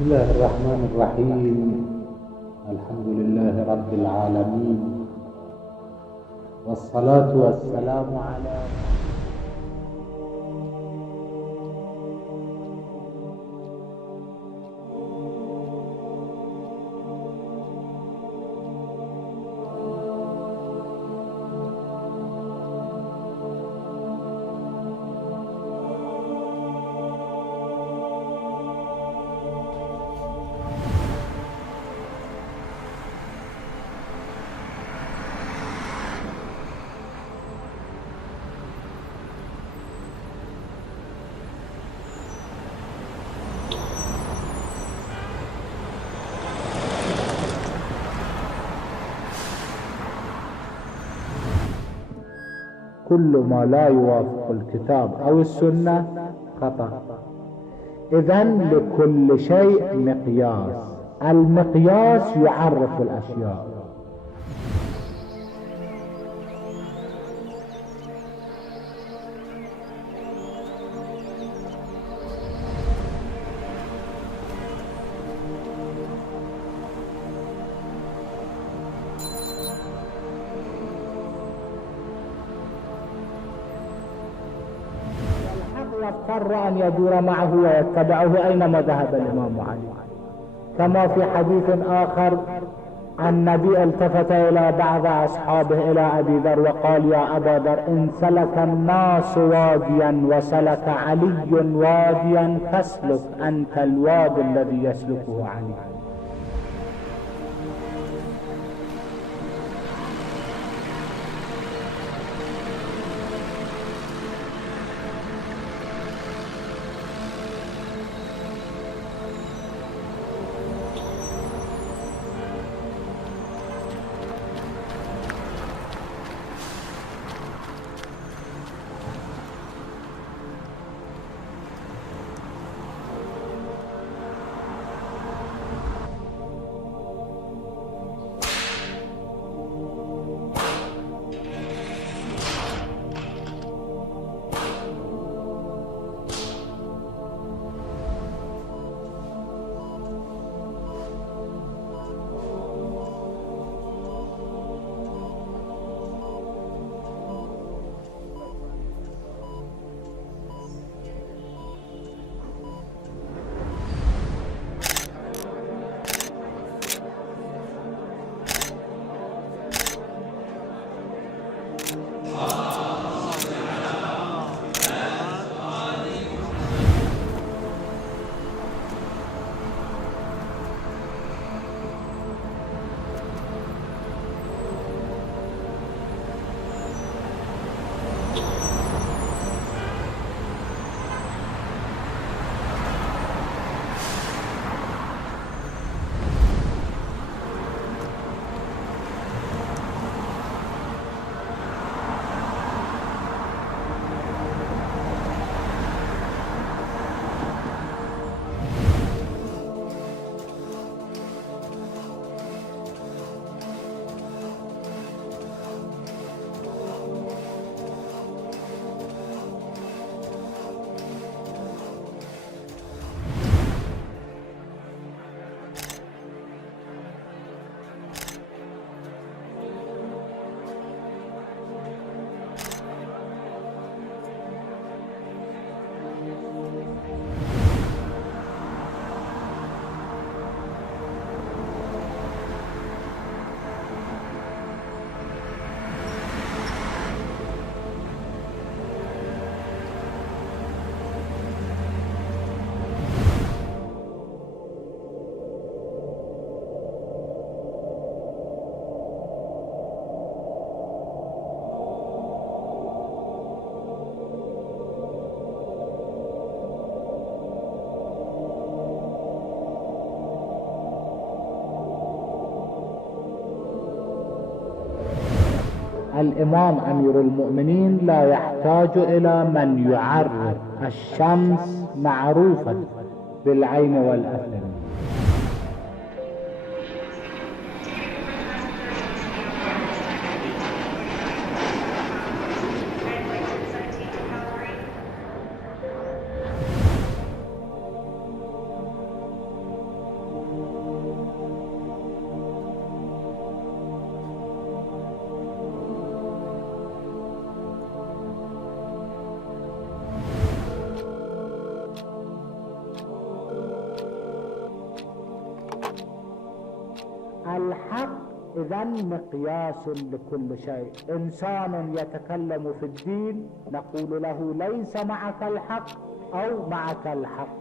بسم الله الرحمن الرحيم. الحمد لله رب العالمين، والصلاة والسلام على كل ما لا يوافق الكتاب أو السنة خطأ. إذن لكل شيء مقياس، المقياس يعرف الأشياء. واضطر أن يدور معه ويتبعه أينما ذهب الإمام علي، كما في حديث آخر النبي التفت إلى بعض أصحابه إلى أبي ذر وقال: يا أبا ذر، إن سلك الناس واديا وسلك علي واديا فاسلك أنت الوادي الذي يسلكه علي. الإمام أمير المؤمنين لا يحتاج إلى من يعرف الشمس معروفة بالعين والأثر. مقياس لكل شيء. إنسان يتكلم في الدين نقول له ليس معك الحق أو معك الحق.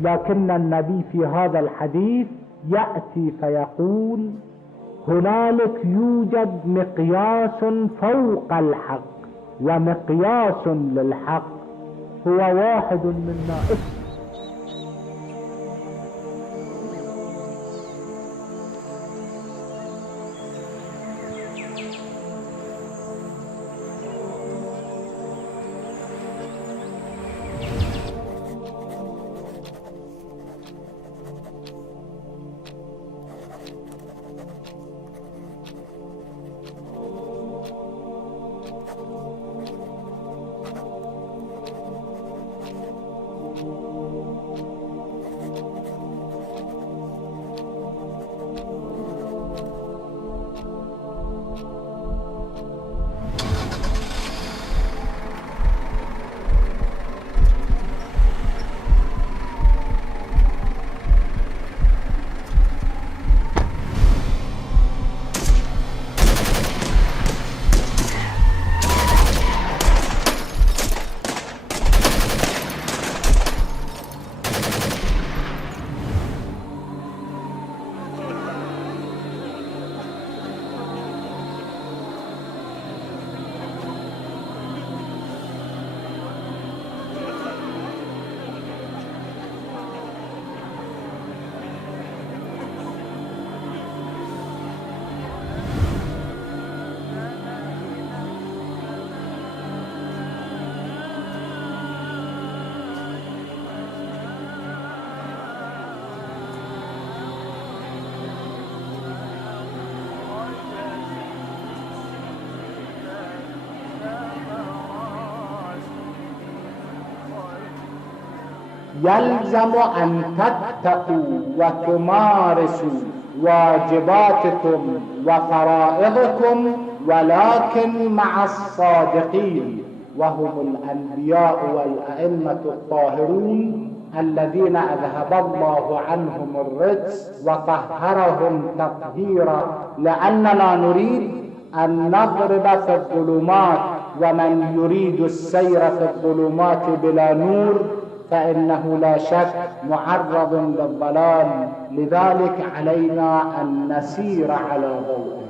لكن النبي في هذا الحديث يأتي فيقول هنالك يوجد مقياس فوق الحق، ومقياس للحق هو واحد منا. يلزم أن تتقوا وتمارسوا واجباتكم وفرائضكم، ولكن مع الصادقين، وهم الأنبياء والأئمة الطاهرون الذين أذهب الله عنهم الرجس وطهرهم تطهيرا، لأننا نريد أن نضرب في الظلمات، ومن يريد السير في الظلمات بلا نور فإنه لا شك معرض للضلال. لذلك علينا أن نسير على ضوء